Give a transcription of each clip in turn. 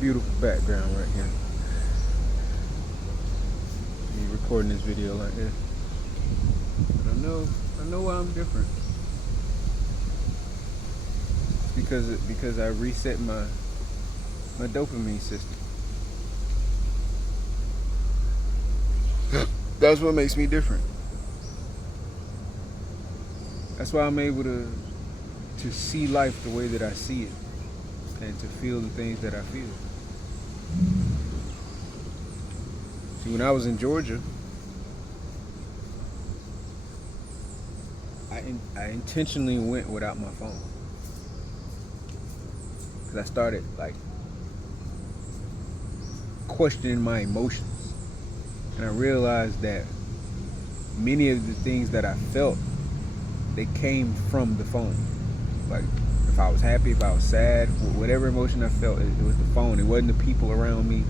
beautiful background right here. Me recording this video like this. But I know why I'm different. It's because I reset my dopamine system. That's what makes me different. That's why I'm able to see life the way that I see it and to feel the things that I feel. See, when I was in Georgia, I intentionally went without my phone because I started like questioning my emotions, and I realized that many of the things that I felt, they came from the phone. Like if I was happy, if I was sad, whatever emotion I felt, it was the phone. It wasn't the people around me.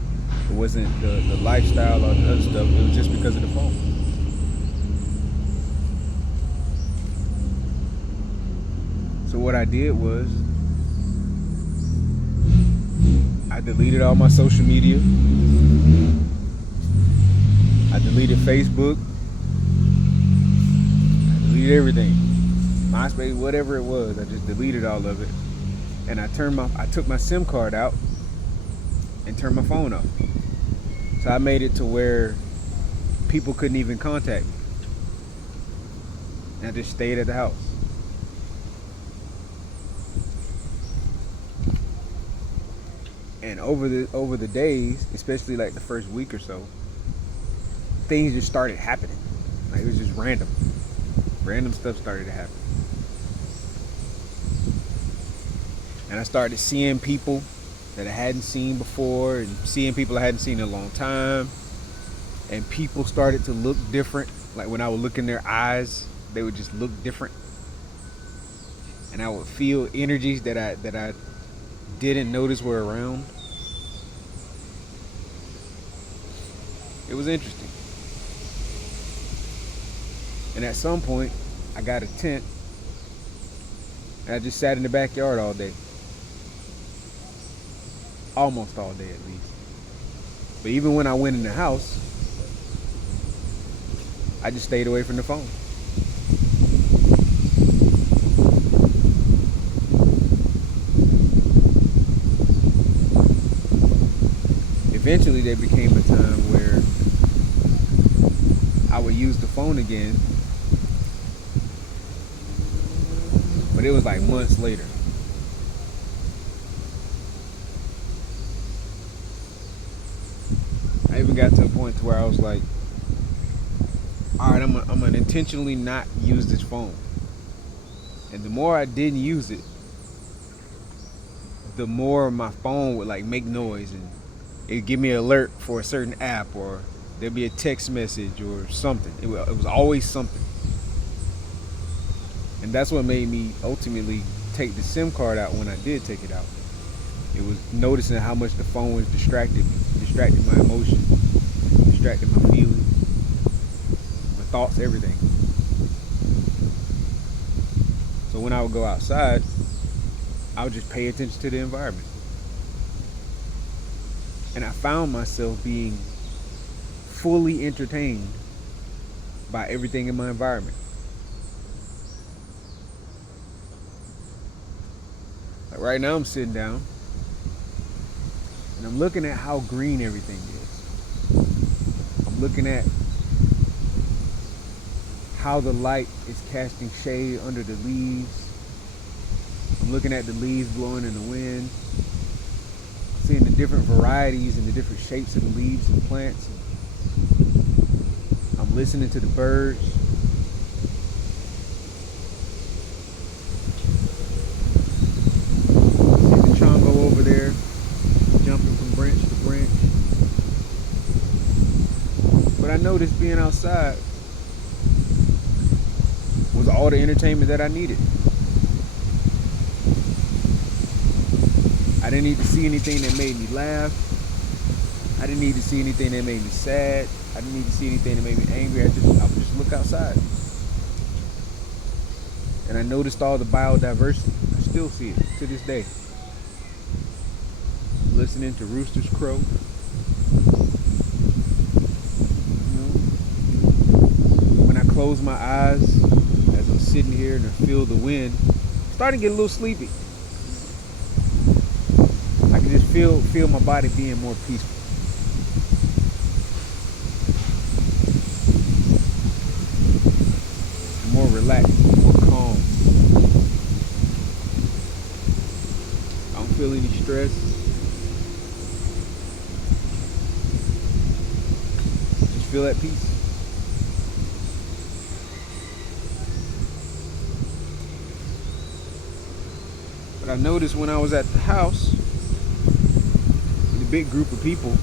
It wasn't the lifestyle or the other stuff. It was just because of the phone. So what I did was I deleted all my social media. I deleted Facebook. I deleted everything. MySpace, whatever it was, I just deleted all of it. And I took my SIM card out and turned my phone off. So I made it to where people couldn't even contact me. And I just stayed at the house. And over the days, especially like the first week or so, things just started happening. Like it was just random. Random stuff started to happen. And I started seeing people that I hadn't seen before and seeing people I hadn't seen in a long time. And people started to look different. Like when I would look in their eyes, they would just look different. And I would feel energies that I didn't notice were around. It was interesting. And at some point, I got a tent and I just sat in the backyard all day. Almost all day at least. But even when I went in the house, I just stayed away from the phone. Eventually there became a time where I would use the phone again, but it was like months later. I even got to a point to where I was like, all right, I'm gonna intentionally not use this phone. And the more I didn't use it, the more my phone would like make noise and it'd give me an alert for a certain app, or there'd be a text message or something. It was always something. And that's what made me ultimately take the SIM card out when I did take it out. It was noticing how much the phone was distracted my emotions, distracted my feelings, my thoughts, everything. So when I would go outside, I would just pay attention to the environment. And I found myself being fully entertained by everything in my environment. Like right now I'm sitting down and I'm looking at how green everything is. I'm looking at how the light is casting shade under the leaves. I'm looking at the leaves blowing in the wind, seeing the different varieties and the different shapes of the leaves and plants. I'm listening to the birds. See the chongo over there, jumping from branch to branch. But I noticed being outside was all the entertainment that I needed. I didn't need to see anything that made me laugh. I didn't need to see anything that made me sad. I didn't need to see anything that made me angry. I would just look outside. And I noticed all the biodiversity. I still see it to this day. listening to roosters crow. When I close my eyes as I'm sitting here and I feel the wind, I'm starting to get a little sleepy. I can just feel my body being more peaceful. More relaxed, more calm. I don't feel any stress. Just feel at peace. But I noticed when I was at the house with a big group of people,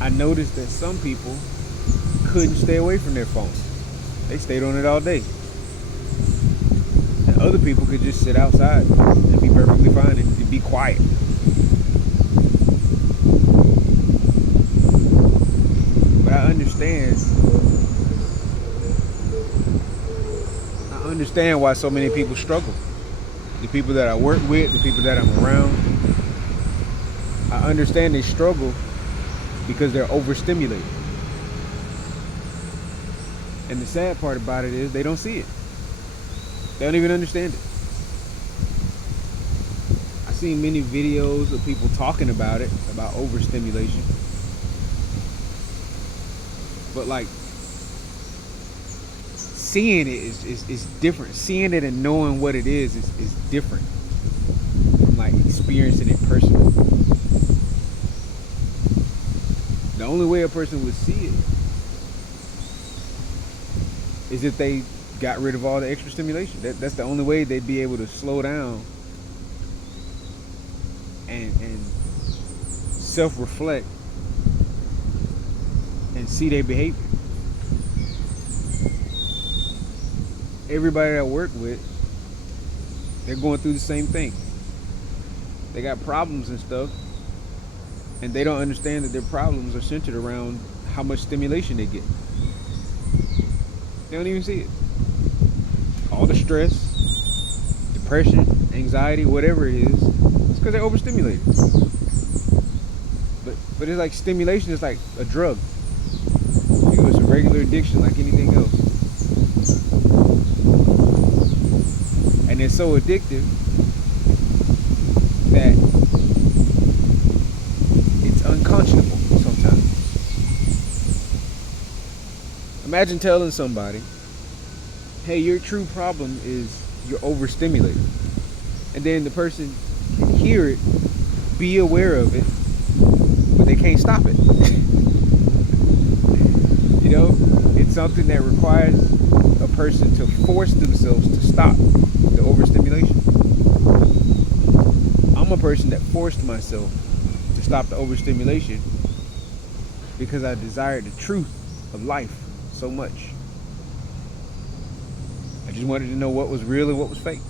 I noticed that some people couldn't stay away from their phones. They stayed on it all day. And other people could just sit outside and be perfectly fine and be quiet. But I understand why so many people struggle. The people that I work with, the people that I'm around, I understand they struggle because they're overstimulated. And the sad part about it is they don't see it. They don't even understand it. I've seen many videos of people talking about it, about overstimulation. But like, seeing it is different. Seeing it and knowing what it is different from like experiencing it personally. The only way a person would see it is if they got rid of all the extra stimulation. That's the only way they'd be able to slow down and self-reflect and see their behavior. Everybody that I work with, they're going through the same thing. They got problems and stuff, and they don't understand that their problems are centered around how much stimulation they get. They don't even see it. All the stress, depression, anxiety, whatever it is, it's because they're overstimulated. But it's like stimulation is like a drug. It's a regular addiction like anything else. And it's so addictive that it's unconscionable sometimes. Imagine telling somebody, hey, your true problem is you're overstimulated. And then the person can hear it, be aware of it, but they can't stop it. You know, it's something that requires a person to force themselves to stop the overstimulation. I'm a person that forced myself to stop the overstimulation because I desired the truth of life so much. I just wanted to know what was real and what was fake.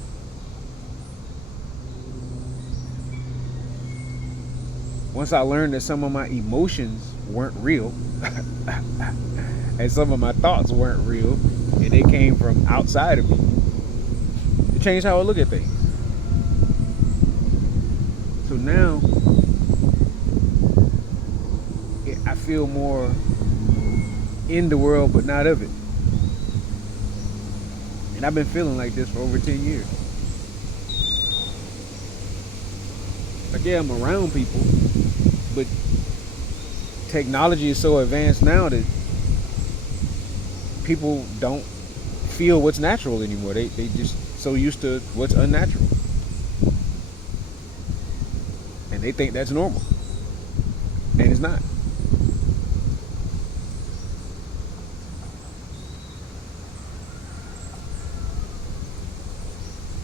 Once I learned that some of my emotions weren't real and some of my thoughts weren't real and they came from outside of me, it changed how I look at things. So now I feel more in the world but not of it. And I've been feeling like this for over 10 years. Like, yeah, I'm around people, but technology is so advanced now that people don't feel what's natural anymore. They just so used to what's unnatural. And they think that's normal. And it's not.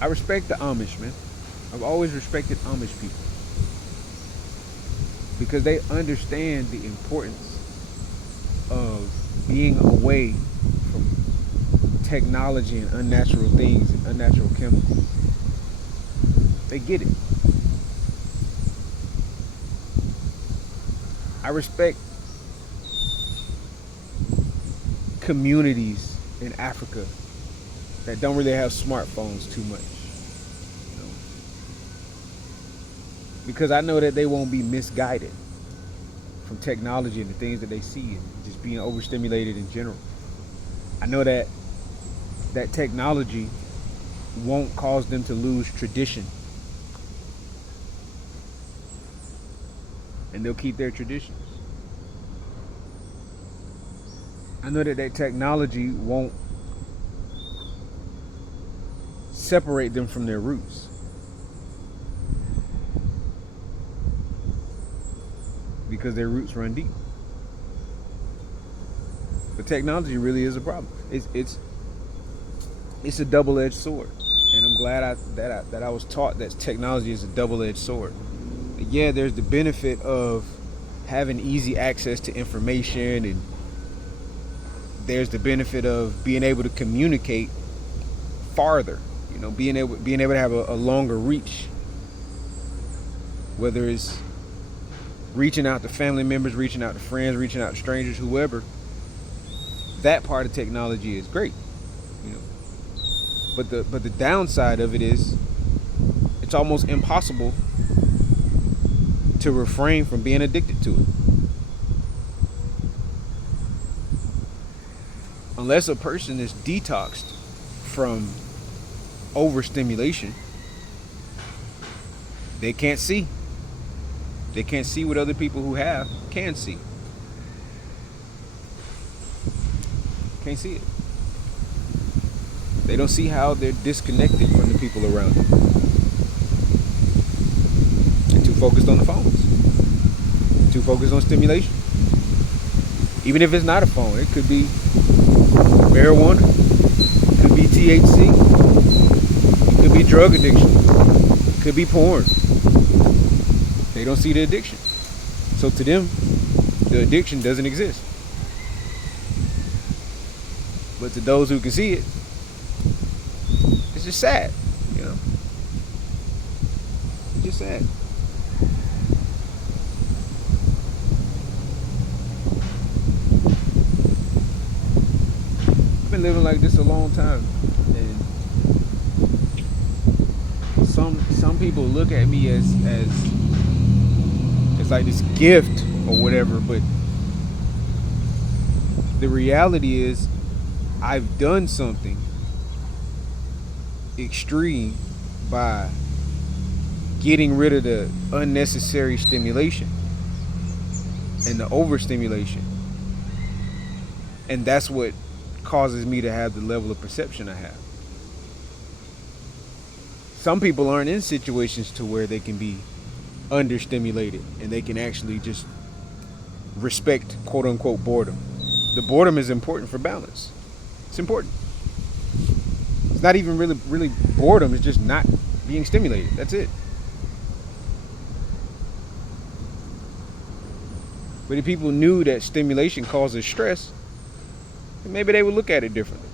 I respect the Amish, man. I've always respected Amish people because they understand the importance of being away from technology and unnatural things and unnatural chemicals. They get it. I respect communities in Africa that don't really have smartphones too much. You know? because I know that they won't be misguided from technology and the things that they see and just being overstimulated in general. I know that technology won't cause them to lose tradition, and they'll keep their traditions. I know that technology won't separate them from their roots, because their roots run deep. But technology really is a problem. It's a double-edged sword, and I'm glad that I was taught that technology is a double-edged sword. Yeah, there's the benefit of having easy access to information, and there's the benefit of being able to communicate farther. You know, being able to have a longer reach, whether it's reaching out to family members, reaching out to friends, reaching out to strangers, whoever. That part of technology is great, you know. But the downside of it is it's almost impossible to refrain from being addicted to it. Unless a person is detoxed from overstimulation, they can't see. They can't see what other people who have can see. Can't see it. They don't see how they're disconnected from the people around them. They're too focused on the phones. Too focused on stimulation. Even if it's not a phone, it could be marijuana, it could be THC, it could be drug addiction, it could be porn. They don't see the addiction. So to them, the addiction doesn't exist. But to those who can see it, it's just sad, you know? It's just sad. I've been living like this a long time, and some people look at me as like this gift or whatever, but the reality is I've done something extreme by getting rid of the unnecessary stimulation and the overstimulation, and that's what causes me to have the level of perception I have. Some people aren't in situations to where they can be understimulated and they can actually just respect quote unquote boredom. The boredom is important for balance. It's important. It's not even really boredom, it's just not being stimulated. That's it. But if people knew that stimulation causes stress, then maybe they would look at it differently.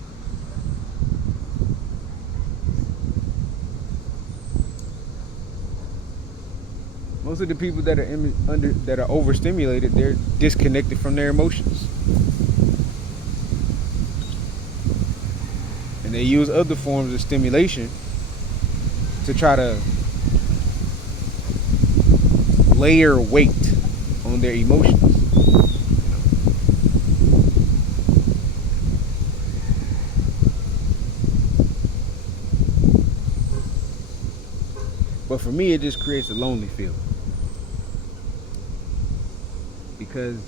Most of the people that are overstimulated, they're disconnected from their emotions. And they use other forms of stimulation to try to layer weight on their emotions. But for me, it just creates a lonely feeling. Because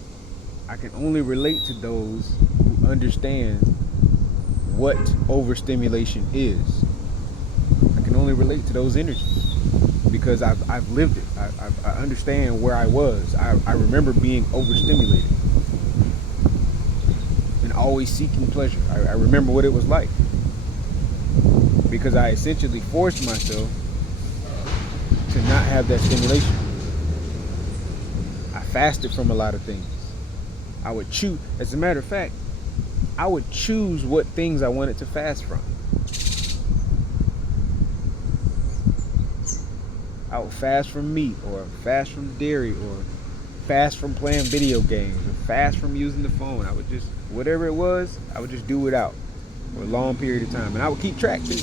I can only relate to those who understand what overstimulation is. I can only relate to those energies because I've lived it. I understand where I was. I remember being overstimulated and always seeking pleasure. I remember what it was like because I essentially forced myself to not have that stimulation. I fasted from a lot of things. I would choose, as a matter of fact, I would choose what things I wanted to fast from. I would fast from meat, or fast from dairy, or fast from playing video games, or fast from using the phone. I would just, whatever it was, I would just do it out for a long period of time. And I would keep track too.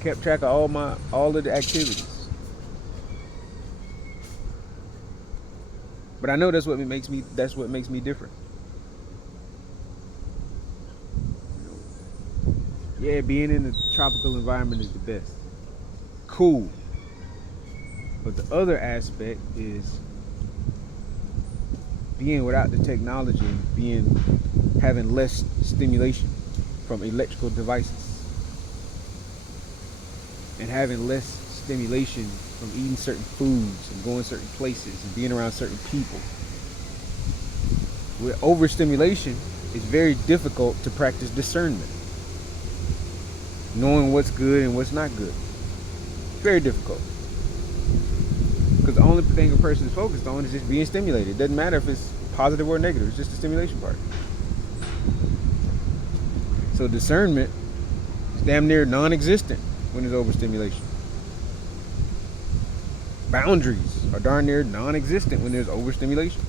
kept track of all of the activities. But I know that's what makes me different. Yeah, being in a tropical environment is the best. Cool. But the other aspect is being without the technology and having less stimulation from electrical devices and having less stimulation from eating certain foods and going certain places and being around certain people. With overstimulation, it's very difficult to practice discernment, knowing what's good and what's not good. It's very difficult. Because the only thing a person is focused on is just being stimulated. It doesn't matter if it's positive or negative, it's just the stimulation part. So discernment is damn near non-existent when there's overstimulation. Boundaries are darn near non-existent when there's overstimulation.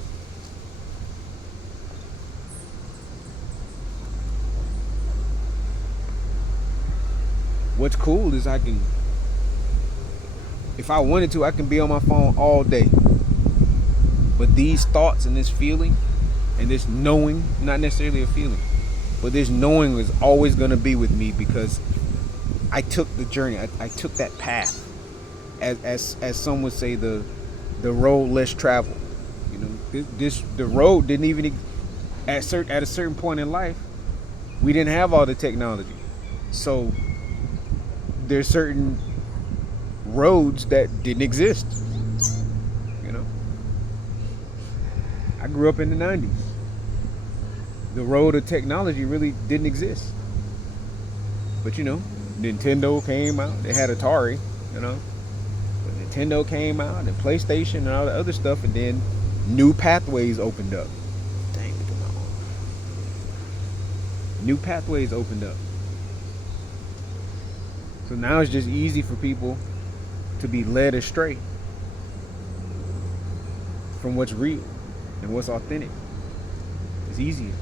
What's cool is if I wanted to, I can be on my phone all day. But these thoughts and this feeling and this knowing, not necessarily a feeling, but this knowing is always going to be with me because I took the journey. I took that path. As some would say, the road less traveled. You know, the road didn't even at a certain point in life, we didn't have all the technology. So there's certain roads that didn't exist. You know, I grew up in the 90s. The road of technology really didn't exist. But you know, Nintendo came out. They had Atari, you know. But Nintendo came out and PlayStation and all the other stuff, and then new pathways opened up. Dang, look at my arm. New pathways opened up. So now it's just easy for people to be led astray from what's real and what's authentic. It's easier.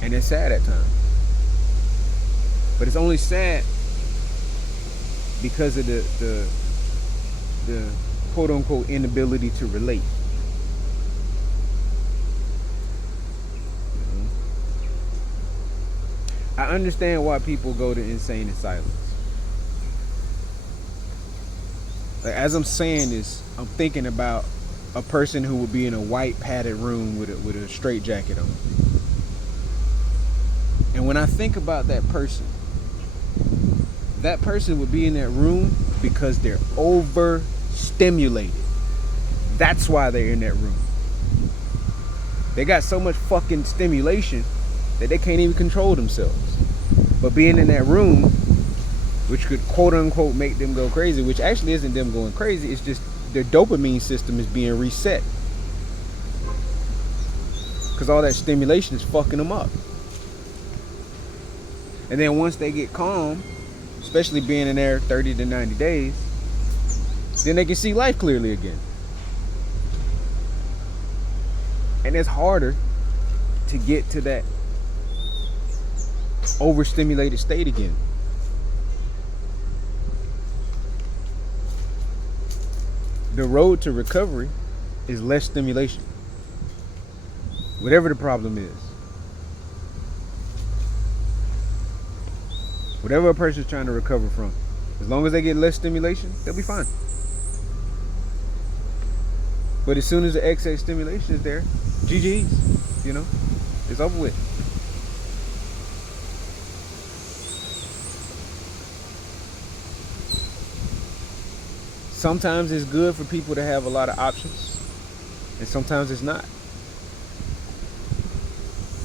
And it's sad at times. But it's only sad because of the quote unquote inability to relate. I understand why people go to insane in silence. Like, as I'm saying this, I'm thinking about a person who would be in a white padded room with a straight jacket on. And when I think about that person would be in that room because they're overstimulated. That's why they're in that room. They got so much fucking stimulation that they can't even control themselves. But being in that room, which could quote unquote make them go crazy, which actually isn't them going crazy, it's just their dopamine system is being reset. Because all that stimulation is fucking them up. And then once they get calm, especially being in there 30 to 90 days, then they can see life clearly again. And it's harder to get to that overstimulated state again. The road to recovery is less stimulation. Whatever the problem is. Whatever a person's trying to recover from. As long as they get less stimulation, they'll be fine. But as soon as the excess stimulation is there, GG's, you know, it's over with. Sometimes it's good for people to have a lot of options, and sometimes it's not.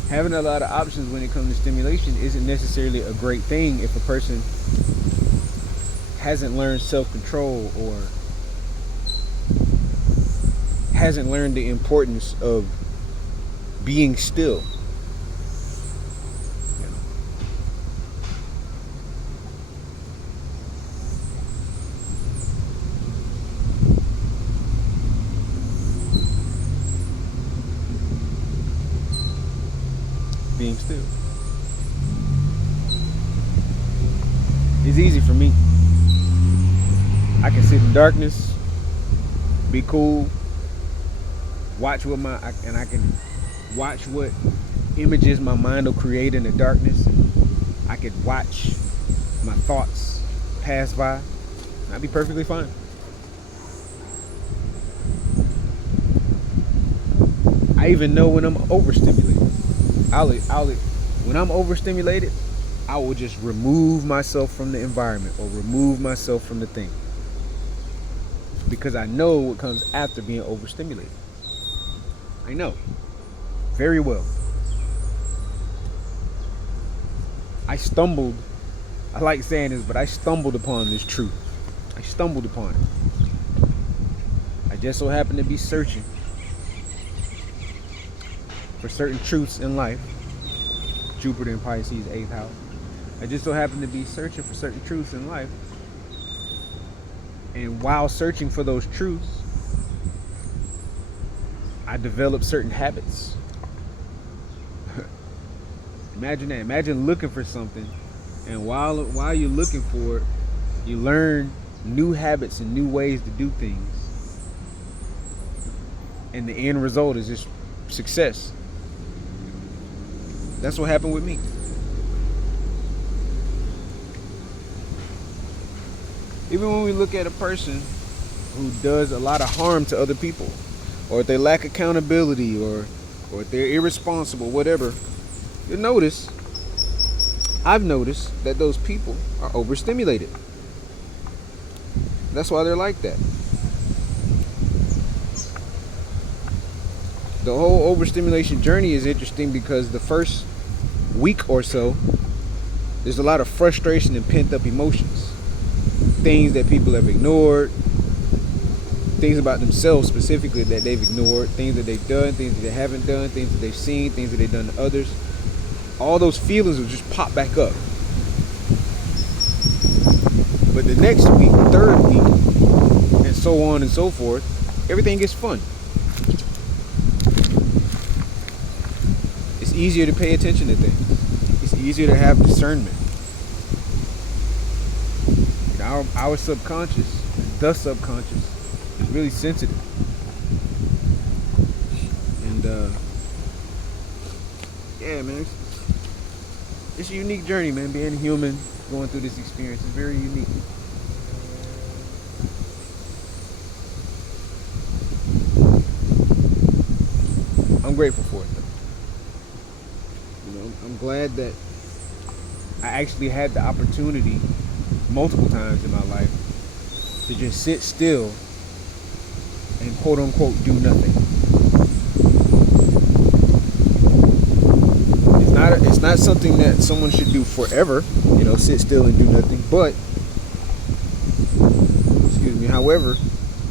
Having a lot of options when it comes to stimulation isn't necessarily a great thing if a person hasn't learned self-control or hasn't learned the importance of being still. Being sitting still. It's easy for me. I can sit in darkness, be cool, watch I can watch what images my mind will create in the darkness. I could watch my thoughts pass by. I'd be perfectly fine. I even know when I'm overstimulated. When I'm overstimulated, I will just remove myself from the environment or remove myself from the thing. Because I know what comes after being overstimulated. I know very well. I like saying this, but I stumbled upon this truth. I stumbled upon it. I just so happened to be searching for certain truths in life. Jupiter in Pisces, 8th house. I just so happened to be searching for certain truths in life. And while searching for those truths, I developed certain habits. Imagine that. Imagine looking for something, and while you're looking for it, you learn new habits and new ways to do things. And the end result is just success. That's what happened with me. Even when we look at a person who does a lot of harm to other people, or if they lack accountability, or if they're irresponsible, whatever, I've noticed that those people are overstimulated. That's why they're like that. The whole overstimulation journey is interesting because the first week or so, there's a lot of frustration and pent up emotions. Things that people have ignored, things about themselves specifically that they've ignored, things that they've done, things that they haven't done, things that they've seen, things that they've done to others. All those feelings will just pop back up. But the next week, third week, and so on and so forth, everything gets fun. It's easier to pay attention to things. It's easier to have discernment. Our subconscious, the subconscious, is really sensitive. And yeah, man, it's a unique journey, man. Being a human, going through this experience is very unique. I'm grateful for it, though. I'm glad that I actually had the opportunity multiple times in my life to just sit still and quote unquote do nothing. It's not something that someone should do forever, sit still and do nothing. But, however,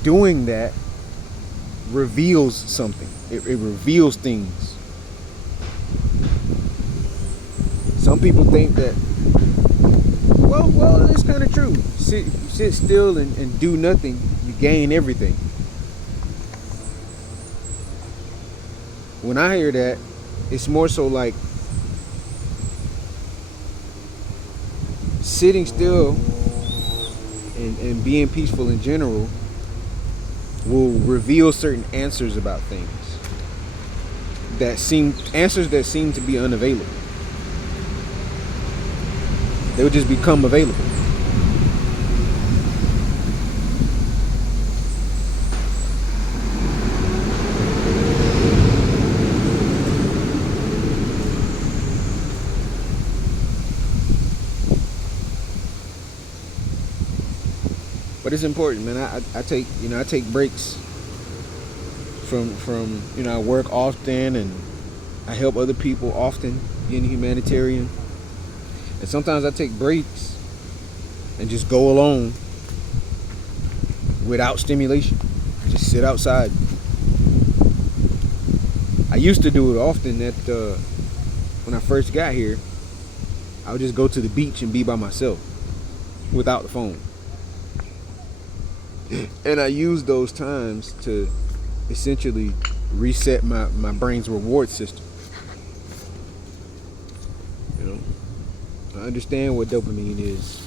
doing that reveals something. It reveals things. Some people think that, well, it's kind of true. Sit still and do nothing, you gain everything. When I hear that, it's more so like sitting still and being peaceful in general will reveal certain answers about things that seem to be unavailable. They would just become available. But it's important, man. I take breaks from I work often and I help other people often, being a humanitarian. And sometimes I take breaks and just go alone without stimulation. Just sit outside. I used to do it often when I first got here. I would just go to the beach and be by myself without the phone. And I use those times to essentially reset my brain's reward system. I understand what dopamine is.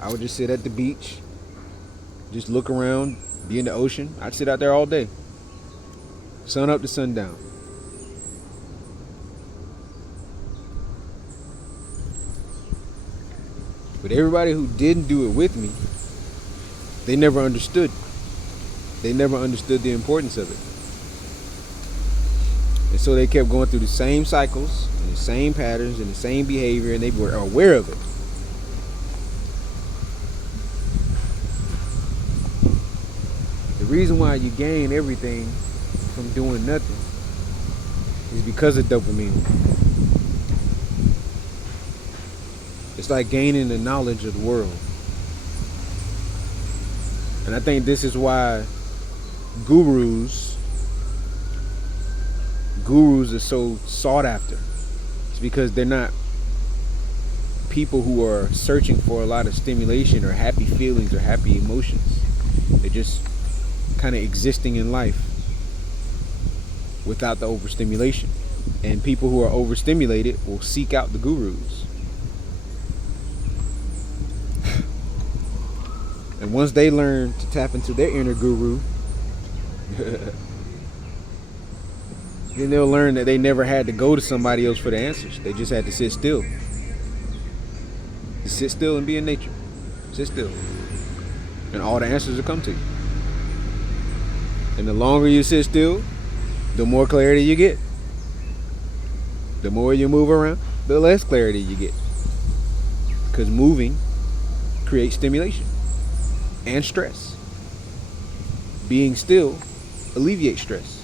I would just sit at the beach, just look around, be in the ocean. I'd sit out there all day, sun up to sundown. But everybody who didn't do it with me, they never understood. They never understood the importance of it. And so they kept going through the same cycles and the same patterns and the same behavior, and they were aware of it. The reason why you gain everything from doing nothing is because of dopamine. It's like gaining the knowledge of the world. And I think this is why gurus are so sought after. It's because they're not people who are searching for a lot of stimulation or happy feelings or happy emotions. They're just kind of existing in life without the overstimulation. And people who are overstimulated will seek out the gurus. And once they learn to tap into their inner guru, then they'll learn that they never had to go to somebody else for the answers. They just had to sit still. Just sit still and be in nature. Sit still. And all the answers will come to you. And the longer you sit still, the more clarity you get. The more you move around, the less clarity you get. Because moving creates stimulation and stress. Being still alleviates stress.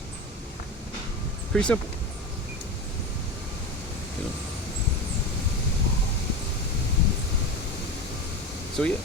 Pretty simple. You know? So yeah.